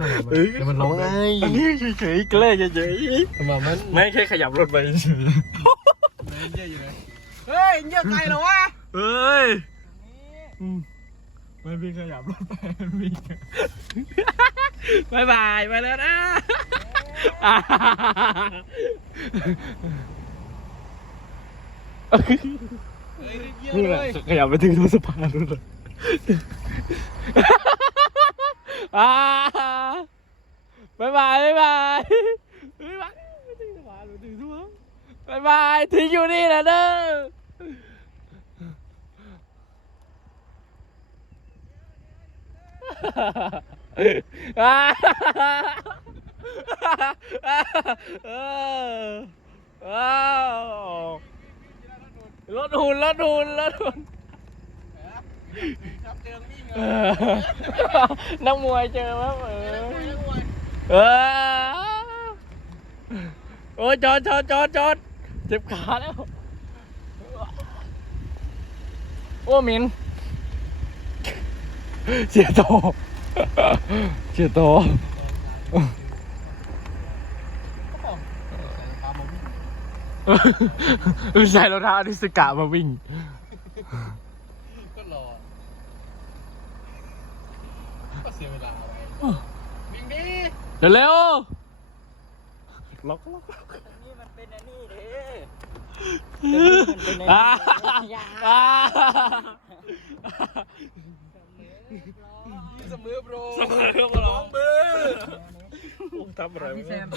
นะเออเดี๋ยวมันร้องไห้อันนี้เฉยๆแกล้งเฉยทำไมมันๆไม่แค่ขยับรถไปเฉยเดินเยอะอยู่ไหนเฮ้ยเยอะไกลเหรอวะเฮ้ยอืมไม่พี่ขยับรถไปพี่บายบายไปแล้วนะนี่แหละขยับไปถึงรถสะพานรถเลยอ่าบายบายบายบายบายบายถึงสะพานถึงสะพานบายบายถึงอยู่นี่แหละเด้ออ่า ว้าวรถหุ่นรถหุ่นรถหุ่นครับเจอวิ่ง เออนักมวยจอมั้ยเออเออโอ้ยจอดจอดจอดจอดเจ็บขาแล้ว โอ้มินเสียโตเสียโตใส่รองเท้าอดิสกะมาวิ่ง ก็รอ ก็เสียเวลาไป เร็วๆล็อกล็อกล็อกนี่มันเป็นอันนี้เด้อ่าอ่าเสมอโปรสมัยก็มาร้องเบอร์ทำอะไรพี่แซม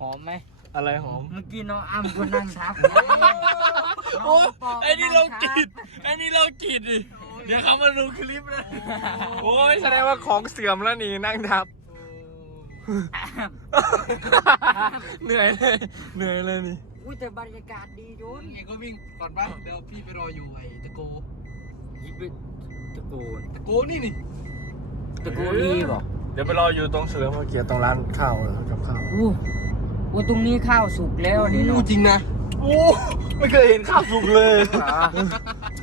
หอมไหมอะไรหอม เมื่อกี้น้องอ้ำก็นั่งทับโอ้ไอ้นี่เรากินไอ้นี่เรากินดิ เดี๋ยวเขามาดูคลิปนะ โอ้ยแสดงว่าของเสื่อมแล้วนี่นั่งทับ เหนื่อยเลย เหนื่อยเลยนี่ อุ้ยแต่บรรยากาศดีโยนเองก็วิ่งก่อนป่ะเดี๋ยวพี่ไปรออยู่ไอ้ตะโกยิบไปตะโกนตะโกนี่นี่ตะโกนดีบอกเดี๋ยวไปรออยู่ตรงเสือมาเกียรตรงร้านข้าวเลยกับข้าวอู้อู้ตรงนี้ข้าวสุกแล้วนี่รู้เนาะจริงนะโอ้ไม่เคยเห็นข้าวสุกเลย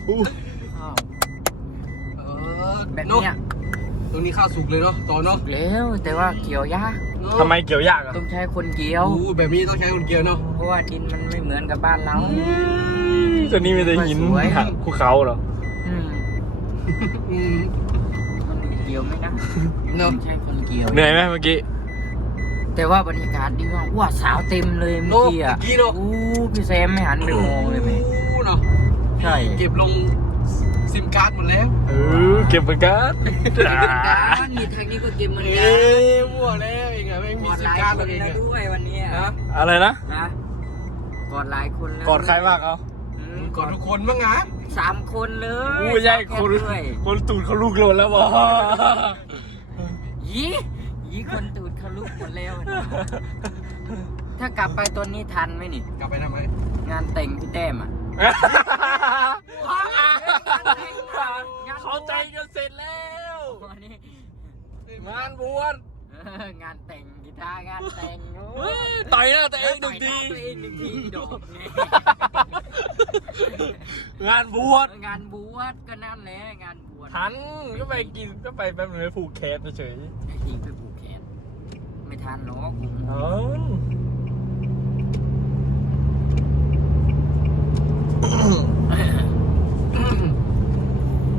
อู้ข้าวเออแบบเนอะเนี้ย ตรงนี้ข้าวสุกเลยเนาะต่อเนาะแล้วแต่ว่าเกี่ยวยากเนอะทำไมเกี่ยวยากอะต้องใช้คนเกี่ยวโอ้แบบนี้ต้องใช้คนเกียร์เนาะเพราะว่าดินมันไม่เหมือนกับบ้านเราตัวนี้มีแต่หินสวยภูเขาเหรออืมอืมมันเกี่ยวไม่ได้เนต้อะองใช้คนเกี่ยวเหนื่อยไหมเมื่อกี้แต่ว่าบรรยากาศดีมากว้าสาวเต็มเลยเมื่อเนาะกี้อะเมื่อกี้เนาะอู้พี่แซมไม่หันไปมองเลยไหมอู้เนาะใช่เก็บลง ซิมการ์ดหมดแล้วเออเก็บเหมือนกันมีทางนี้ก็เกมเหมือนเอ้กันยมั่วแล้วเองอะไม่มีกอดซิหมลายการ์ดคเลนยเองแล้วอะด้วยวันนี้ฮะอะไรนะนะกอดหลายคนแล้วกอดใครบ้างเอาอืมกอดทุกคนมั้งอะสามคนเลยอู้ไม่ใช่สามคนด้วยคนตูดเขาลูกโลนแล้วบอยี่ยี่คนตูดเขาลุกหมดแล้วนะถ้ากลับไปตอนนี้ทันไหมนี่ กลับไปทำไมงานแต่งพี่แต้มอะเข้า ใจกันเสร็จแล้ววันนี้งานบวชเอองานแต่งกีตาร์งานแต่งโอ้เฮ้ยยต่อยหน้าตัวเองหนึ่งทีต่อยหน้าตัวเองหนึ่งทีโดดเนี่ยงานบวชงานบวชก็นั่นแหละงานบวชทันก็ไปกินก็ไปแป๊บนึงไปผูกแขนเฉยไอ้ยิงไปผูกแขนไม่ทันหรอกๆเออ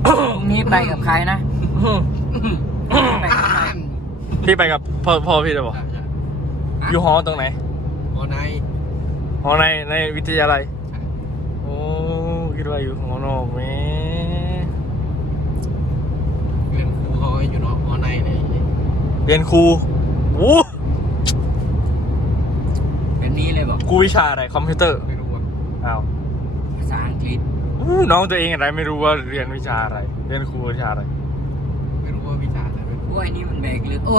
พรุ่งนี้ ไปกับใครนะไปกับใครพี่ไปกับพ่อพ่อพี่จะบอกอยู่หอตรงไหนหอในหอในในวิทยาลัยโอ้คิดว่าอยู่หอนอกแม่เรียนครูเขาอยู่เนาะหอในเนี่ยเรียนครูโอ้แบบนี้เลยบอกครูวิชาอะไรคอมพิวเตอร์ไม่รู้ว่าอ้าวภาษาอังกฤษอู้ น้องตัวเองอะไรไม่รู้ว่าเรียนวิชาอะไรเรียนครูวิชาอะไรไม่รู้ว่าวิชาอะไรไม่รู้โอ้ยนี่มันแบกเรือโอ้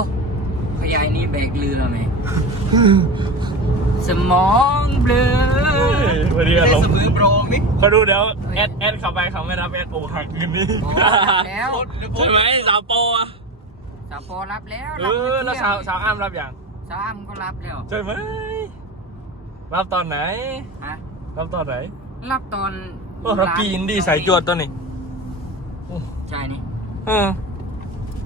พยายนี่แบกเรือไหมสมองเบลอวันนี้ไม่อารใช่มเสณ์มอโปรงนี่เขาดูเดี๋ยวแอดแอดเข้าไปเขาไม่รับแอดโอหักคืนนี้โอ้รับแล้วใช่ไหมสาวโปอะสาวปอรับแล้วเออแล้วสาวสาวอ้ามรับอย่างสาวอ้ำก็รับแล้วใช่ไหมรับตอนไหนฮะรับตอนไหนรับตอน โอ้รับปีนดีใส่จวดตัวนี้ใช่นี่เออ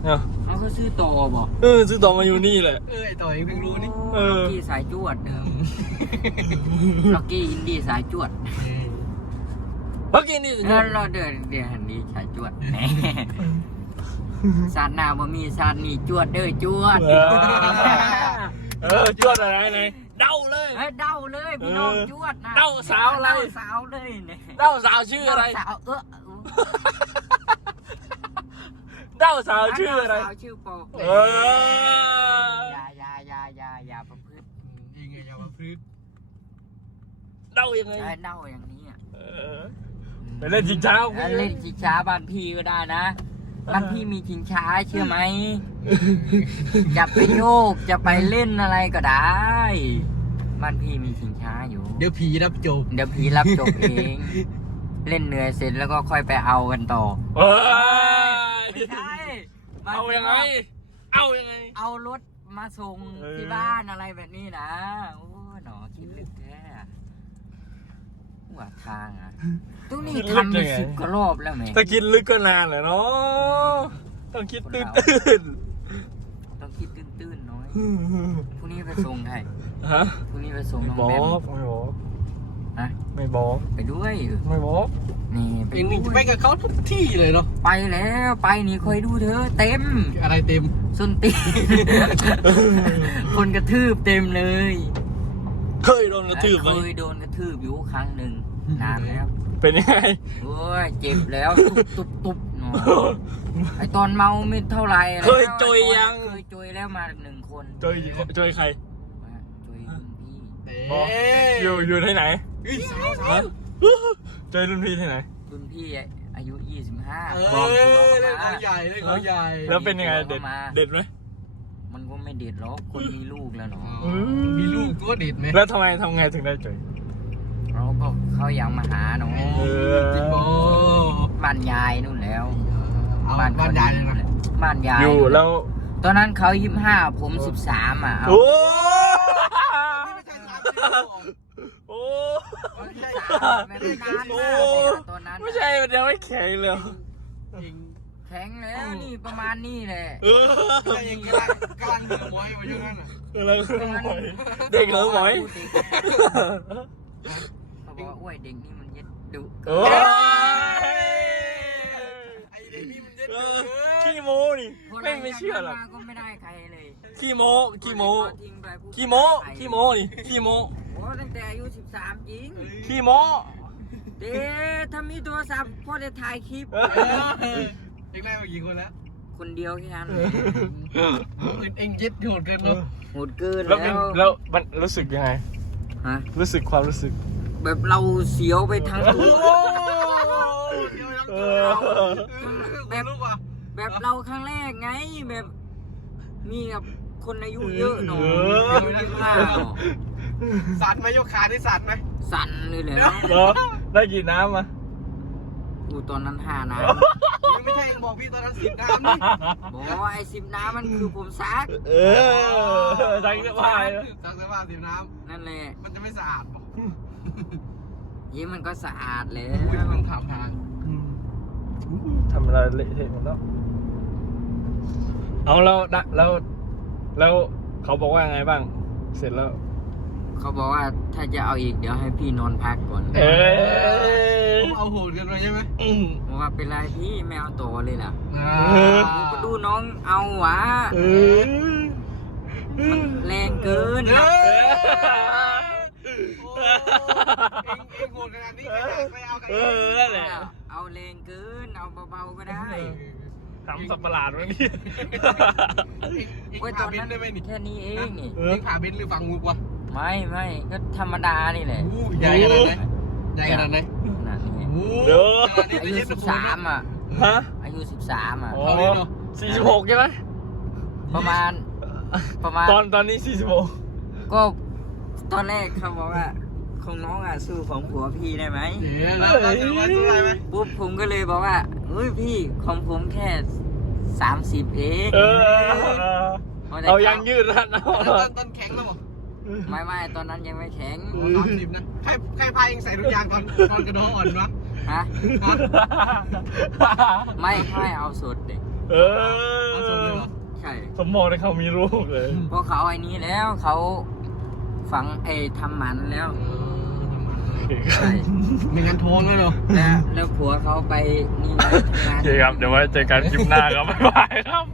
เนี่ยเอาเขาซื้อต่อบอกเออซื้อต่อมาอยู่นี่แหละ เออไอต่อยเพิ่งรู้นี่เออล็อกกี้สายจวดเออล็อกกี้อินดี้สายจวดเมื่อกี้นี่เออเราเดินเดินหันดีสายจวดแหน่ซาดหน้าบ่มีซาดนี่จวดเด้อจวด เออเออจวดอะไรไหน เดาเลยเฮ้ยเดาเลยพี่น้องเออจวดนะเดาสาวอะไร เดาสาวเลยเนี่ยเดาสาวชื่ออะไร เดาสาวเออเดาสาวชื่ออะไร เดาสาวชื่อโปเออ อย่าอย่าอย่าอย่าอย่าประพฤติยิงไงอย่ามาพลึกเดายังไง เออเดาอย่างนี้อะเออ ไปเล่นจริงช้าของเอพี่อเล่นชิงช้าบ้านพี่ก็ได้นะบ้านพี่มีชิงช้าเชื่อไหมจะไปโยกจะไปเล่นอะไรก็ได้ บ้านพี่มีชิงช้าอยู่ เดี๋ยวผีรับจบ เดี๋ยวพี่รับจบเอง เล่นเหนื่อยเสร็จแล้วก็ค่อยไปเอากันต่อเอ้ยไม่ใช่เอายังไง เอายังไง เอารถมาส่งเออ ที่บ้านอะไรแบบนี้นะ โอ้หนอคิดลึกแท้ว่าทางอะตู้นี้ทำไปสิบกว่ารอบแล้วไหม ถ้าคิดลึกก็นานแหละเนาะต้องคิดตื่นตื่นต้องคิดตื้นๆน้อย พรุ่งนี้ไปส่งใคร ฮะพรุ่งนี้ไปส่งน้องบอแบมกไม่บอกนะไม่บอกไปด้วยเออไม่บอกนี่ไปเองนี่ด้วยไปกับเขาทุกที่เลยเนาะไปแล้วไปนี่คอยดูเธอะเต็มอะไรเต็มส้นตีน คนกระทืบเต็มเลยเคยโดนกระทืบไหเคมยโดนกระทืบอยู่ครั้งหนึ่งนานแล้ว เป็นยังไง โอ้ยเจ็บแล้ว ตุบตุบตุบเนาะไอตอนเมาไม่เท่าไหร่แล้วเคยจอยยัง เคยจอยแล้วมาหนึ่งคนจอยจอยใครจอยรุ่น พี่เอ๊ะอยู่อยู่ที่ไหนเฮ้ยสาวสาวฮะจอยรุ่นพี่ที่ไหน รุ่นพี่อายุ 25เอปลอมตัวอเล่นเข้าเขามาใหญ่เล่นเขาใหญ่แล้วเป็นยังไงเด็ดมาเด็ดไหมมันก็ไม่เด็ดหรอกคนมีลูกแล้วเนาะอ๋อมีลูกตัวเด็ดไหมแล้วทำไมทำไงถึงได้จอยเราก็เขายังมาหาเนาะเออจิโบบ้านยายนู่นแล้วเอาบ้านบ้านใหญ่เลยนะบ้านยายอยู่แล้ว ตอนนั้นเขายี่ห้าผมสิบสามอะเอา โอ้โอ้ไม่ได้นานมากเลยอะตอนนั้นไม่ใช่มันยังไม่แข็งเลย จริงแข็งแล้วนี่ประมาณนี้แหละ เออไม่ยังกำลังกำลังดูมวยมาอยู่นั่นน่ะแล้วก็หมอยเด็กเหรอหมอยเขาบอกว่าอ้วยเด็กนี่มันเย็ดดุโอ้ยไอเด็กนี่มันเย็ดเอเกิอขี้โม้นี่ไม่ไม่เชื่อหรอกมาก็ไม่ได้ใครเลยขี้โม้ขี้โม้ทิ้ง ไปปุ๊บขี้โม้ขี้โม้นี่ขี้โม้โอ้ตั้งแต่อายุ13จริงขี้โม้เด้ถ้ามีโทรศัพท์พ่อจะถ่ายคลิป เออเด็กแรกมากี่คนแล้วคนเดียวแค่นั้นอื่นเองเย็ดโหดเกินเนาะโหดเกินแล้วแล้เป็นวแล้วมันรู้สึกยังไงฮะรู้สึกความรู้สึก แบบเราเสียวไปทั้งตัวเดี๋ยวยังเอเจออแบบลูกว่ะแบบเราครั้งแรกไงแบบมีกับ คนอายุเยอะหน่อยเออ อายุยี่สิบห้าหน่อยสั่นไหมยกขาที่สั่นไหม สั่นเลยแหละเหรอได้กี่น้ำมา อูตอนนั้นห้าน้ยังไม่ใช่บอกพี่ตอนนั้นสิบน้ำนี่ำบอกว่าไอ้สิบน้ำมันคือผมซักเออใส่เสื้อผ้าเลยนะสั่งเสื้อผ้าสิบน้นั่นแหละำมันจะไม่สะอาดบอกยิ้มมันก็สะอาดแล้วไม่ต้องถามทางทำอะไรเละเทะหมดแล้ว เอาแล้วนะแล้ว แล้วเขาบอกว่าไงบ้าง เสร็จแล้ว เขาบอกว่าถ้าจะเอาอีกเดี๋ยวให้พี่นอนพักก่อนเอ้ยผมเอาโหดกันไปใช่ไหมอืมบอกว่าเป็นไรพี่ไม่เอาต่อเลยล่ะอ่าผมก็ดูน้องเอาหวะเออมันแรงเกินเฮ้นะยโอ้เองเองโหดขนาดนี้ไปเอากันเอเอองนั่นแหละเอาแรงเกิน เอาเบาๆก็ได้ ทำสับประหลาดวะนี่เองโอ้ยตผ่าอนเบนนั้นได้ไหมนี่แค่นี้เองนี่ เอเอองผ่าเบนหรือฝั่งมุกวะไม่ไม่ก็ธรรมดานี่แหละอู้ใหญ่ขนาดไหนใหญ่ขนาดไหนขนาดนี้อู้เดี๋ยวขนาดนี้อาจะยุเย็ดสิสบบู่สามนะอะ ฮะอายุสิบสามอะ อ๋อเอาเลยเนอะสี่สิบหกใช่ไหมประมาณ ประมาณ ตอนตอนนี้สี่สิบหกก็ตอนแรกเขาบอกว่า ของน้องอะสู้ของผัวพี่ได้ไหมเดี๋ยวเราเราจะรู้ว่าสู้อะไรไหมปุ๊บผมก็เลยบอกว่าเฮ้ยพี่ของผมแค่สามสิบเองเออเอายังยืดแล้วนะแล้วตอนตอนแข็งแล้วบอกไม่ไม่ตอนนั้นยังไม่แข็งสามสิบนะใครใครพาเองใส่ทุกอย่างตอนตอนกระโดดอ่อนวะฮะไม่ไม่เอาสดเด็กเออเอาสมสมมองในเขามีลูกเลยเพราะเขาไอ้นี้แล้วเขาฝังไอ้ทำหมันแล้ว ใช่ไม่งั้นท้องแล้วเนาะแล้วแล้วผัวเขาไปนี่ไงทำงาน โอเคครับ เดี๋ยวไว้เจอกันคลิปหน้าครับ บ๊ายบายครับ